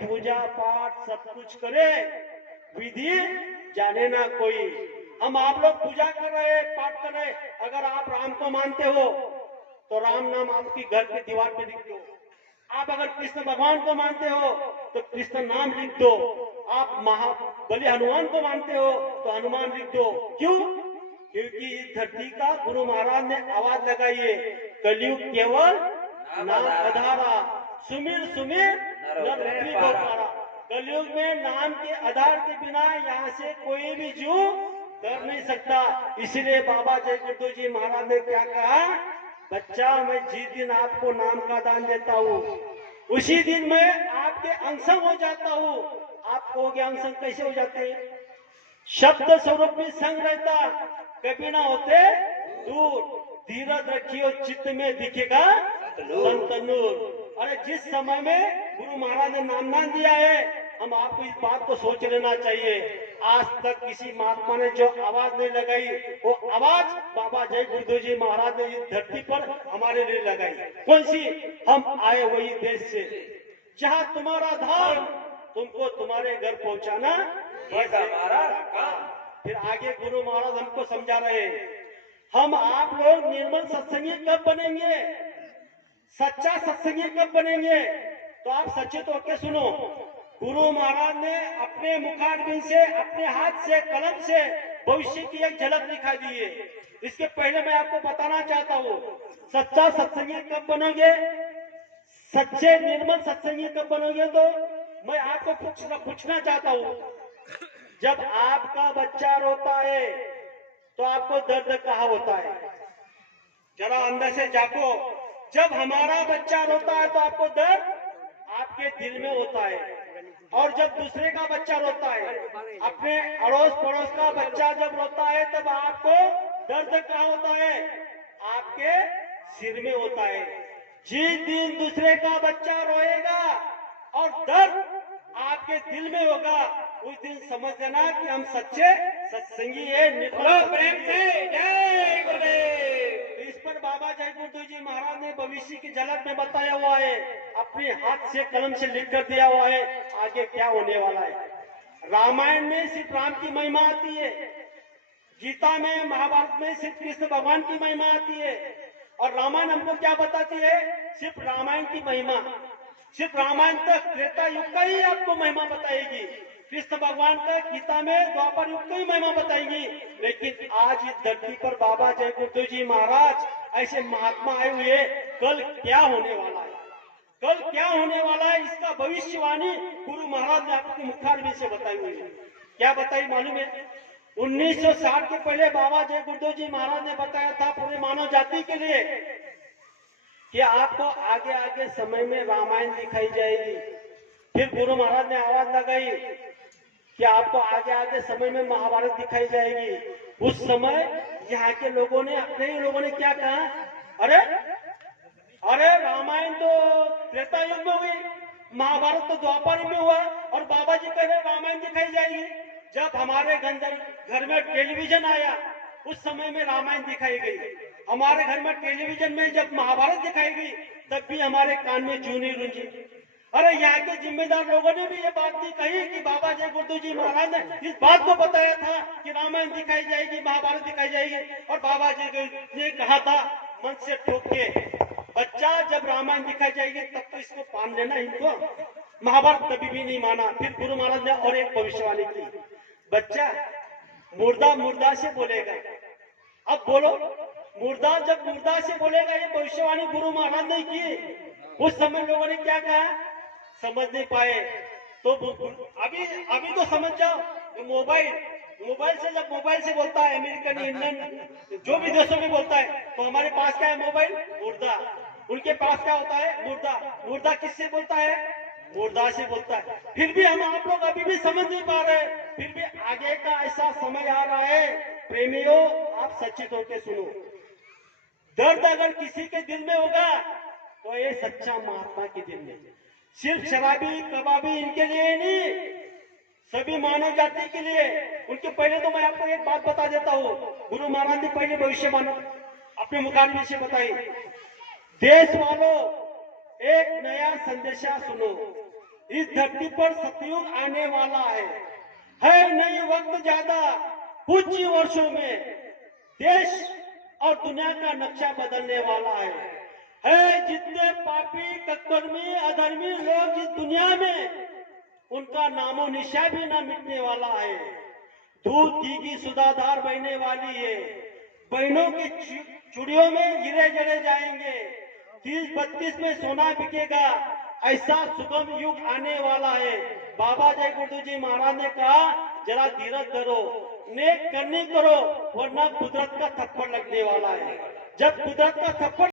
पूजा पाठ सब कुछ करे, विधि जाने ना कोई। हम आप लोग पूजा कर रहे, पाठ कर रहे, अगर आप राम को मानते हो तो राम नाम आपकी घर की दीवार पे लिख दो। आप अगर कृष्ण भगवान को मानते हो तो कृष्ण नाम लिख दो। आप महाबली हनुमान को मानते हो तो हनुमान लिख दो। क्यों? क्योंकि इस धरती का गुरु महाराज ने आवाज लगाई है, कलयुग केवल नाम आधारा, सुमिर सुमिर नर उतरी बहुतारा। कलयुग में नाम के आधार के बिना यहाँ से कोई भी जीव कर नहीं सकता। इसलिए बाबा जय गुरुदेव जी महाराज ने क्या कहा, बच्चा मैं जिस दिन आपको नाम का दान देता हूँ उसी दिन मैं आपके अंशंग हो जाता हूँ। आप कहोगे अंशंग कैसे हो जाते हैं? शब्द स्वरूप में संग रहता, कभी ना होते दूर। धीरज रखियो चित्त में दिखेगा संत नूर। अरे जिस समय में गुरु महाराज ने नामदान दिया है, हम आपको इस बात को सोच लेना चाहिए। आज तक किसी महात्मा ने जो आवाज नहीं लगाई, वो आवाज बाबा जय गुरुदेव जी महाराज ने इस धरती पर हमारे लिए लगाई। कौन सी? हम आए वही देश से जहाँ तुम्हारा धाम, तुमको तुम्हारे घर पहुँचाना हमारा काम। फिर आगे गुरु महाराज हमको समझा रहे हैं, हम आप लोग निर्मल सत्संगी कब बनेंगे, सच्चा सत्संगी कब बनेंगे? तो आप सचेत होकर सुनो। गुरु महाराज ने अपने मुखारबिंद से, अपने हाथ से, कलम से भविष्य की एक झलक दिखाई दी है। इसके पहले मैं आपको बताना चाहता हूँ, सच्चा सत्संगी कब बनोगे, सच्चे निर्मल सत्संगी कब बनोगे? तो मैं आपको पूछना चाहता हूँ, जब आपका बच्चा रोता है तो आपको दर्द कहाँ होता है? जरा अंदर से जागो। जब हमारा बच्चा रोता है तो आपको दर्द आपके दिल में होता है। और जब दूसरे का बच्चा रोता है, अपने अड़ोस पड़ोस का बच्चा जब रोता है, तब आपको दर्द कहाँ होता है? आपके सिर में होता है। जिस दिन दूसरे का बच्चा रोएगा और दर्द आपके दिल में होगा, उस दिन समझ लेना कि हम सच्चे सत्संगी है। प्रेम से जय गुरुदेव। इस पर बाबा जय गुरुदेव जी महाराज ने भविष्य की झलक में बताया हुआ है, अपने हाथ से कलम से लिख कर दिया हुआ है आगे क्या होने वाला है। रामायण में सिर्फ राम की महिमा आती है, गीता में, महाभारत में सिर्फ कृष्ण भगवान की महिमा आती है। और रामायण हमको क्या बताती है? सिर्फ रामायण की महिमा, सिर्फ रामायण तक, त्रेता युग का ही आपको महिमा बताएगी। कृष्ण भगवान का गीता में द्वापर युग की महिमा बताएगी। लेकिन आज इस धरती पर बाबा जय गुरुदेव जी महाराज ऐसे महात्मा आए हुए, कल क्या होने वाला है, कल क्या होने वाला है, इसका भविष्यवाणी गुरु महाराज ने आपके मुखारबिंद से बताई हुई है। क्या बताई मालूम है? 1960 के पहले बाबा जय गुरुदेव जी महाराज ने बताया था पूरे मानव जाति के लिए कि आपको आगे आगे समय में रामायण दिखाई जाएगी। फिर गुरु महाराज ने आवाज लगाई कि आपको आगे आगे समय में महाभारत दिखाई जाएगी। उस समय यहाँ के लोगों ने, अपने ही लोगों ने क्या कहा, अरे अरे रामायण तो त्रेता युग में हुई, महाभारत तो द्वापर में हुआ, और बाबा जी कह रहे रामायण दिखाई जाएगी। जब हमारे घर में टेलीविजन आया, उस समय में रामायण दिखाई गई। हमारे घर में टेलीविजन में जब महाभारत दिखाई गई, तब भी हमारे कान में जूं नहीं रूंजी। अरे यहाँ के जिम्मेदार लोगों ने भी ये बात भी कही कि बाबा जय गुरुदेव जी महाराज ने इस बात को बताया था कि रामायण दिखाई जाएगी, महाभारत दिखाई जाएगी। और बाबा जी ने कहा था मन से ठोक के, बच्चा जब रामायण दिखाई जाएगी तब तो इसको मान लेना, इनको महाभारत कभी भी नहीं माना। फिर गुरु महाराज ने और एक भविष्यवाणी की, बच्चा मुर्दा मुर्दा से बोलेगा। अब बोलो, मुर्दा जब मुर्दा से बोलेगा, ये भविष्यवाणी गुरु महाराज ने की। उस समय लोगों ने क्या कहा, समझ नहीं पाए। तो अभी तो समझ जाओ। मोबाइल से जब मोबाइल से बोलता है, अमेरिकन, इंडियन, जो भी देशों में बोलता है, तो हमारे पास क्या है? मोबाइल, मुर्दा। उनके पास क्या होता है? मुर्दा। मुर्दा किससे बोलता है? मुर्दा से बोलता है। फिर भी हम आप लोग अभी भी समझ नहीं पा रहे। फिर भी आगे का ऐसा समय आ रहा है, प्रेमियों आप सचेत होकर सुनो। दर्द अगर किसी के दिल में होगा तो ये सच्चा महात्मा के दिल में। सिर्फ शराबी कबाबी इनके लिए नहीं, सभी मानव जाति के लिए। उनके पहले तो मैं आपको एक बात बता देता हूँ, गुरु महाराज ने पहले भविष्य मानो अपने मुखारबिंद से बताई। देश वालों, एक नया संदेशा सुनो। इस धरती पर सतयुग आने वाला है नहीं वक्त ज्यादा। कुछ ही वर्षों में देश और दुनिया का नक्शा बदलने वाला है जितने पापी ककर्मी अधर्मी लोग इस दुनिया में, उनका नामो निशा भी ना मिटने वाला है। दूध घी की सुधाधार बहने वाली है, बहनों की चूड़ियों में हीरे जड़े जाएंगे, 30-32 में सोना बिकेगा, ऐसा सुगम युग आने वाला है। बाबा जय गुरु जी महाराज ने कहा जरा धीरज धरो, नेक करनी करो, वरना कुदरत का थप्पड़ लगने वाला है। जब कुदरत का थप्पड़